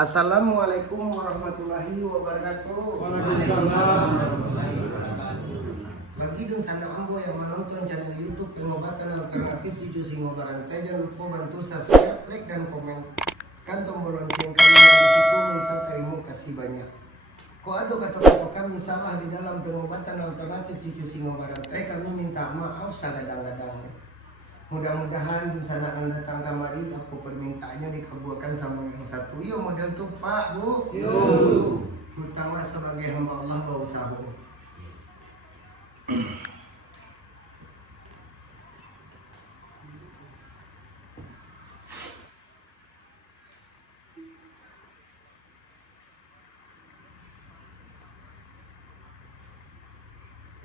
Assalamualaikum warahmatullahi wabarakatuh. Waalaikumsalam. Bagi dong sana ambo yang menonton channel YouTube Pengobatan Alternatif 7 Singo Barantai, jangan lupa bantu subscribe, like dan komen. Kan tombol lonceng kami yang di situ, minta terima kasih banyak. Kok ada kata-kata kami salah di dalam Pengobatan Alternatif 7 Singo Barantai, kami minta maaf sagadang-gadang. Mudah-mudahan di sana Anda datang kamari, aku permintaannya dikabulkan sama yang satu. Yo model tuh Pak, Bu. Yo. Terutama sebagai hamba Allah berusaha.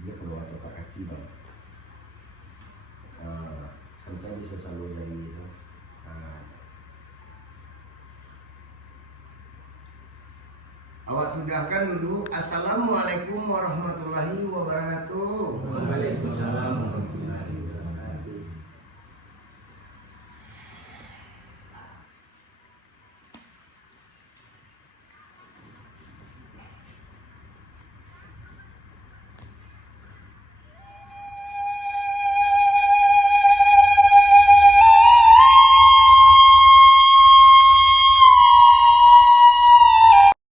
Dia keluar telapak kaki bang. Sampai bisa selalu dari itu. Awak sudahkan dulu. Assalamualaikum warahmatullahi wabarakatuh. Waalaikumsalam.